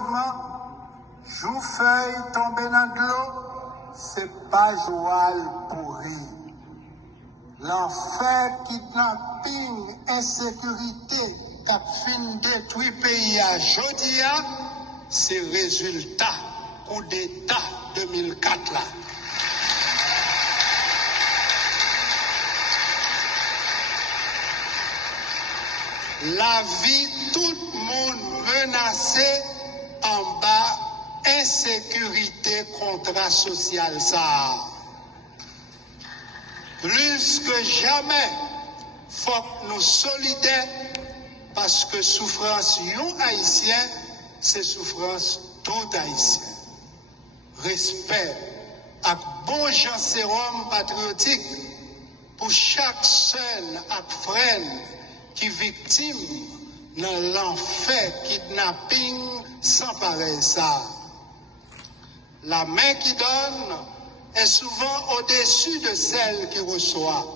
malheureusement, Joufeuille tombé dans de l'eau, c'est pas Joal pourri. L'enfer, kidnapping, insécurité, qu'a fin détruit pays à Jodia, c'est résultat coup d'État 2004 là. La vie, tout le monde menacé en bas, insécurité, contrat social, ça. Plus que jamais, faut que nous solidaires, parce que souffrance yon haïtien, c'est souffrance tout haïtien. Respect à bon gens sérum patriotique pour chaque seul ak frère qui victime dans l'enfer kidnapping sans pareil ça. La main qui donne est souvent au-dessus de celle qui reçoit.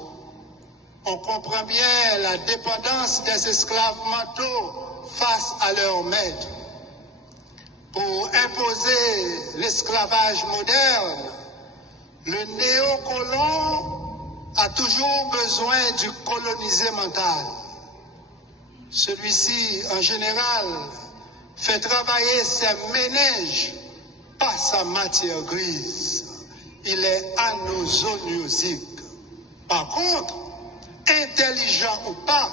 On comprend bien la dépendance des esclaves mentaux face à leur maître. Pour imposer l'esclavage moderne, le néocolon a toujours besoin du colonisé mental. Celui-ci, en général, fait travailler ses ménages, pas sa matière grise. Il est anosoniosique. Par contre, intelligent ou pas,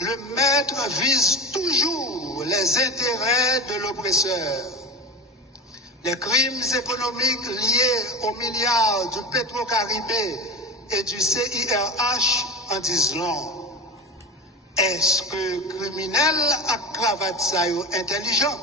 le maître vise toujours les intérêts de l'oppresseur. Les crimes économiques liés aux milliards du Petro-Caribé et du CIRH en disent long. Est-ce que criminel à cravate ça intelligent?